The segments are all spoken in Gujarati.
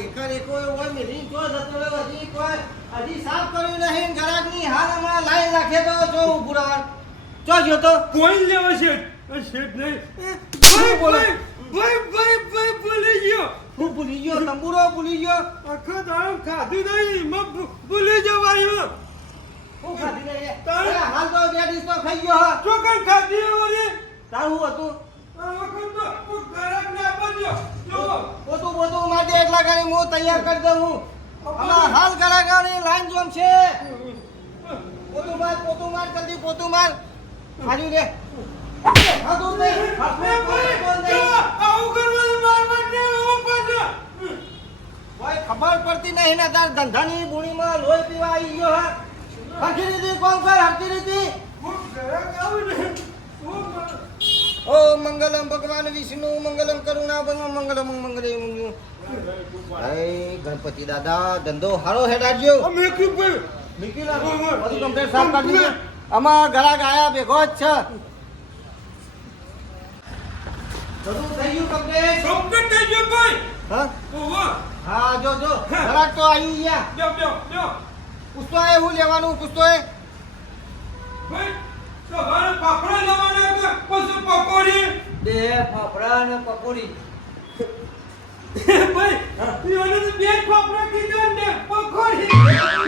એકર એકો હોય મેલી તો જતો રહ્યો હજી સાફ કર્યું નહીં ગરાકની હાલ હમણાં લાઈન રાખે તો જો ઊભું રહેવાનું ચો જો તો કોઈ લેવા શેઠ નહીં ભાઈ ભૂલી ગયો હું ભૂલી ગયો તંબુરો ભૂલી ગયો આખા દાડો ખાધું નહીં મેં ભૂલી જવાયું હું ખાધી નહીં હાલ તો બે ડીશ તો ખાઈ ગયો હા ચોકન ખાધી ઓરે તારું હતું આ વખત તો ગરમ ના બન્યો જો પોતું માટે એટલા કરી હું તૈયાર કરી દઉં હમણાં હાલ ગરાગાની લાઈન જોમ છે પોતું માર જલ્દી પોતું માર ખાલી રે હાથું નહીં આવું કરવાનું મારવા ને આવું પાછા કોઈ ખબર પડતી નહીં ને તાર ધંધાની બુણીમાં લોહી પીવા આવી ગયો હા હરખી રીતે કોણ કર હરખી રીતે હું ઘરે આવું ને ઓમ મંગલમ ભગવાન વિષ્ણુ મંગલમ કરુણા મંગલમ મંગલે ગણપતિ દાદા ધંધો હારો હેડાડજો મીકી લા બધું કમ્પ્લીટ સાફ કરી દીધું આમાં ઘરાક આયા ભેગો જ છે બધું થઈ ગયું કમ્પ્લીટ થઈ ગયો ભાઈ હા ઓહો હા જો ઘરાક તો આવી ગયા લ્યો પૂછતો એ હું લેવાનું પૂછતો એ ભાઈ સવારે પાપડા લેવાના કે પછી પકોડી બે ફાફડા ને પકોડી ભાઈ પીવાને તો બે પાપડા કીધા ને પકોડી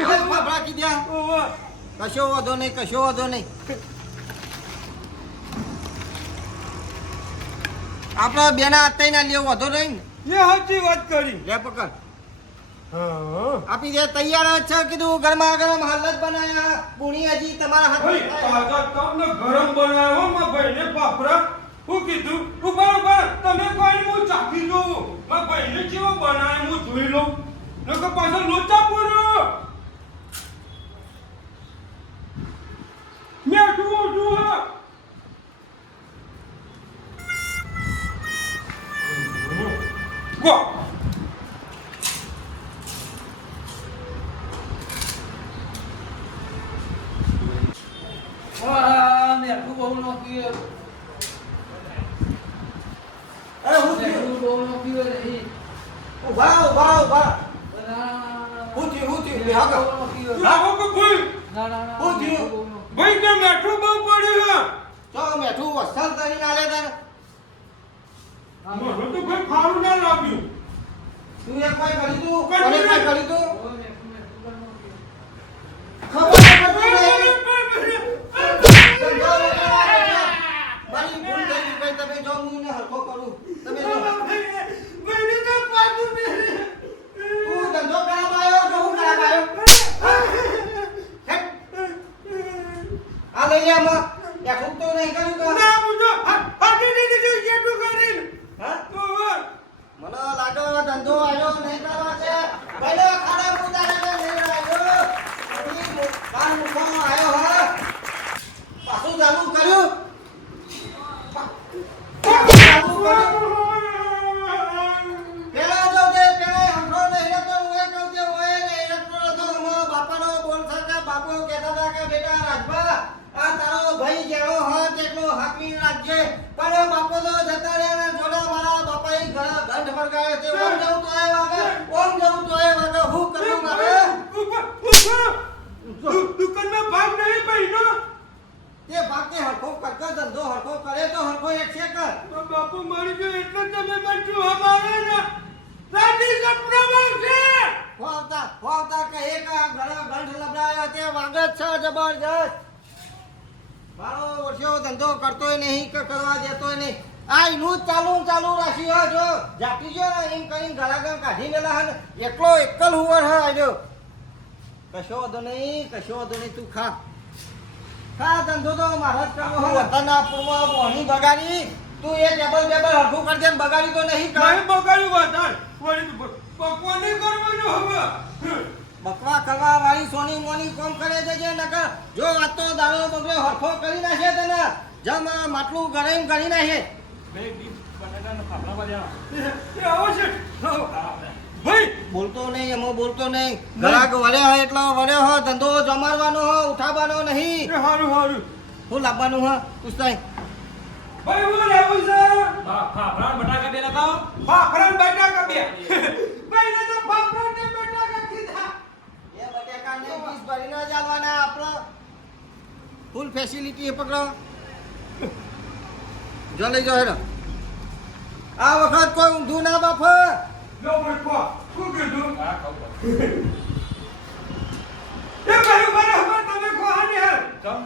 ફાફડા કીધા ઓહો કશો વાંધો નહીં આપણા બેના અત્યારના લેવો વાંધો નહીં એ સાચી વાત કરી લે પકડ હા આપી દે તૈયાર જ છે કીધું ગરમા ગરમ હાલત બનાયા પૂણી હજી તમારા ભાઈ હાથ તાજા તમને ગરમ બનાવ્યો માં ભાઈને પાપડા હું કીધું ઉભા તમે કોઈ હું ચાખી લો માં ભાઈને કેવો બનાવ્યો હું જોઈ લઉં નકર પાછળ લોચા પૂરો મેઠું જુઓ ગો મેઠું બહુ નો પીવે અરે હું મેઠું બહુ નો પીવે નહીં ઉભા હું થયું બેહા લાવો કે ભાઈ ના હું થયું ભાઈ કે મેઠું બહુ પડ્યું તો મેઠું વસ્તર કરીને આલે તને મને તો કોઈ ખારું ના લાગ્યું તું એક કોઈ કરી તું કરી મને દે. કોઈ કરી તું મેઠું ખબર પડતી નહીં મારી ભૂલ થઈ ગઈ ભાઈ તમે જો હું ને હરખો કરું તમે જો તું ધંધો ખરાબ આવ્યો કે હું ખરાબ આવ્યો આ લઈ લે આમાં ત્યાં ખૂબ તો નહીં કર્યું તો હા મને લાગે ધંધો આવ્યો નહીં કરવા છે પહેલો ખાડા મુદારે નહીં આવ્યો કાન મુખો આવ્યો હા પાછું ચાલુ કર્યું પેલા જો તે પેલા હંખો નહીં તો ઓય કહું તે ઓય નહીં તો અમારા બાપાનો બોલ થતા બાપો કહેતા હતા કે બેટા રાજભા આ તારો ભાઈ જેવો હોય તેટલો હાકવી રાખજે પણ બાપો તો જતા રહ્યા ને જોડા મારા બાપાએ ગંઠ ફરગાયો તે ઓમ જવું તો એ વાગે હું કરું મારે દુકાનમાં ભાગ નહીં ભાઈનો તે ભાગે હરખો કરતો ધંધો હરખો કરે તો હરખો એક છે કર તો બાપુ મરી ગયો એટલે તમે બચ્યું અમારે ને રાજી સપનામાં છે વાવતા કે એક ઘણા ગંઠ લબડાયો તે વાગત છે જબરજસ્ત મારો વર્ષો ધંધો કરતોય નહીં કે કરવા દેતોય નહીં આ એનું જ ચાલુ રાખ્યું જો જાતી જો ને એમ કરીને ગળાગળ કાઢી મેલા હે એકલ હુવર હે આજો કશો વાંધો નહીં તું ખા ધંધો તો મારા જ કરવો હે વતનના પૂર્વ મોહની બગાડી તું એ ટેબલ હરખું કરજે ને બગાડી તો નહીં કર નહીં બગાડ્યું વધારે પકવાને કરવાનું હવે બકવા કરવા વાળી સોની મોની કોમ કરે છે નકર જો આ તો દાડો બગડો હરખો કરી નાખે તને જમ માટલું ગરમ કરી નાખે આવો છે ભાઈ બોલતો નહીં ગ્રાહક વળ્યા હોય એટલો વળ્યો હો ધંધો જમાડવાનો હો ઉઠાવવાનો નહીં હારું શું લાવવાનું હો પૂછતાય ભાઈ હું લેવું છે ફાફડા બટાકા બે લગાવો ફાફડા બટાકા બે ભાઈ ને તો ફેસિલિટી એ પકડો જો લઈ જાઓ હેડો આ વખત કોઈ ઊંધું ના બાપ લો ભાઈ કો શું કીધું હા ખાવ એ ભાઈ બરાબર તમે કો હાની હાલ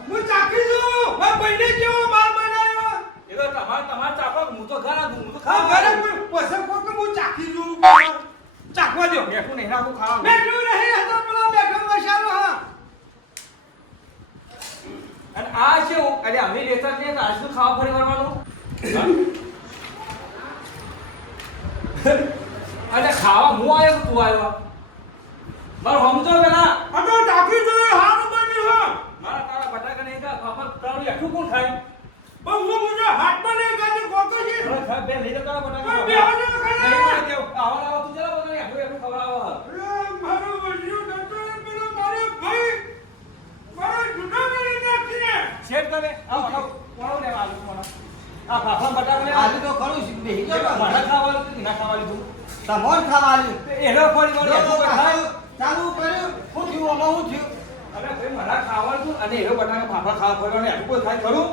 હું ચાખી લઉં મારા ભાઈને કેવો માલ બનાવ્યો એ તો તમાર ચાપો હું તો ઘર આવું હું તો હા ખાવ બરાબર પસંદ કો કે હું ચાખી લઉં ચાખવા દો બેઠું નહીં રાખું ખાવા બેઠું નહીં હતો પેલો બેઠો મસાલો હા અને આ છે અરે અમે લેતા છે તો આજનું ખાવા ફરી વળવાનું અરે ખાવા હું આવ્યો તું આવ્યો મારો સમજો પેલા આ તો ચાખી દો હાર બની હો મારા તારા બટાકા નહીં કા પાપા તારું એકલું કોણ ખાય પણ હું મુજે હાથમાં નહીં કાઢી કોકો છે અરે ખાય બે નહીં તો તારા બટાકા પણ બે વાગે તો ખાય. નહીં પડે કેવું આવા આવા તું જરા બોલે એકલું ખવડાવો મારો વડિયો ડોક્ટર પેલો મારો ભાઈ મારો જુદો કરી નાખીને શેર તમે આવો કોણ લેવા આલુ કોણ આ પાપા બટાકા લેવા આજે તો ખરું છે બેહી મને જાઓ ખાવાનું કે ના ખાવાનું તું તમોન ખાવાનું એનો ફરી વળે જો ખાય ચાલુ કર્યું શું થયું આમાં શું થયું અરે ભાઈ મારા ખાવાનું અને એનો બટાકા ફાફા ખાવા ફરવાનો એટલું કોઈ ખાય ખરું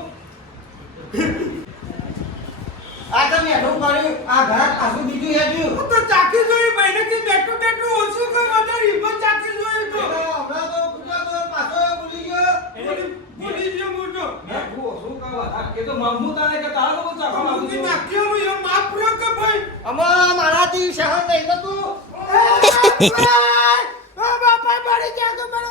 આ તમે હેઠું કર્યું આ ઘર પાછું બીજું હેઠું હું તો ચાખી જોઈ ભાઈને કે બેઠો બેઠો ઓછું કઈ વધારે હિંમત ચાખી જોઈ તો હમણાં તો ગુજરાતો પાછો ભૂલી ગયો ભૂલી ગયો મોટો મેં શું કહું એ તો મમ્મુ તારે કે તારા તો ચાખવા હું માંગુ કે છું નાખ્યો એમ માફ રહ્યો કે ભાઈ અમારા મારાથી સહન નહીં થતું બાપા પડી ગયા તો મને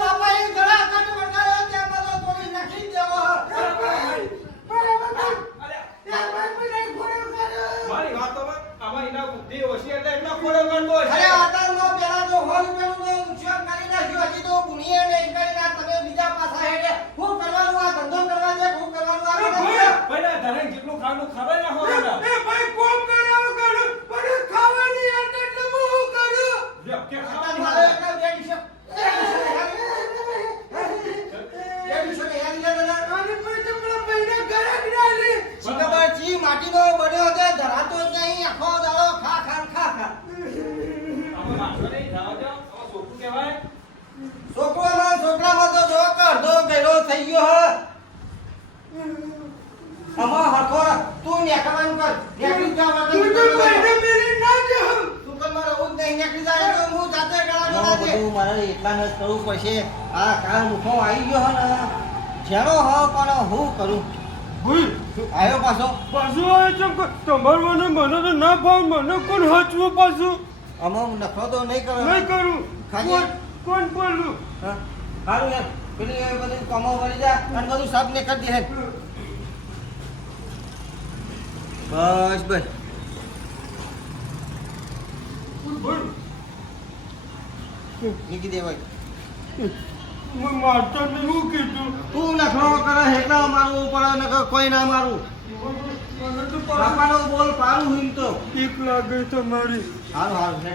બાપા એ ગળા કાઢ વળગાયો ત્યાં બધો તોડી નાખી દેવો મારી વાતોમાં આમાં એના બુદ્ધિ ઓછી એટલે એટલા ખોડો કરતો અરે હશે આતંકમાં પેલા તો હોલ પેલું તો ઉછેર કરી નાખ્યો હજી તો ગુણીએ નહીં કરી ના તમે બીજા પાછા હેડે હું કરવાનું આ ધંધો કરવા છે હું કરવાનું આ ભાઈ, કરવા ભાઈ ધરણ જેટલું ખાવાનું ખબર ના હોય ને એ ભાઈ કોમ કરાવ કરું પણ ખાવાની એટલે હું શું કરું લ્યો, કે છે ખાવાનું મારે એકલા બે દિવસે અને પછી તો પેલા ભાઈને ઘરે જ ડાલી શિકાબાજી માટીનો બન્યો છે ધરાતો જ નહીં આખો દાડો ખા ખા ને ખા ખા આમાં વાંધો નહીં જવા દો આમાં છોકરું કહેવાય છોકરામાં તો જો કે અડધો ગયરો થઈ ગયો હ આમાં હરખો તું નેકવાનું કર નેકરી જા તું તો ભાઈને મેલી ના જાઉં તું કર મારે હું જ નહીં નેકરી જાય તો હું જાતે ગળા ગળા છે મારે એટલા ન કરવું પડશે આ કાળ મુખો આવી ગયો હ ને જેનો હ પણ હું કરું ભાઈ આવ્યો પાછો પાછું આવે છે કે તમારું મને તો ના ભાવ મને કોણ હચવું પાછું આમાં નખરો તો નહીં કરો નહીં કરું ખાજે. કોણ બોલું હા સારું યાર પેલી એ બધું કમો વળી જા અને બધું સાફ ને કરી દે બસ બસ મૂકી દે ભાઈ હું મારતો ને હું કીધું તું નખરો કરે એટલા મારવું પડે ને કોઈ ના મારું મને તો બાપાનો બોલ પારું હિમ તો બીક લાગે તમારી સારું સારું છે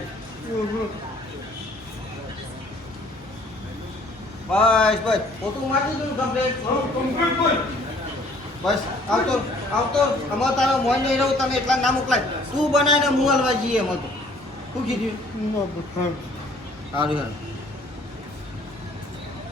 બસ બસ પોતું મારી દીધું કમ્પ્લેટ કમ્પ્લીટ ભાઈ બસ આવતો આવતો અમારે તારો મોય નહીં રહું તમે એટલા ના મોકલાય તું બનાવીને હું હલવા જઈએ એમાં તો શું કીધું સારું સારું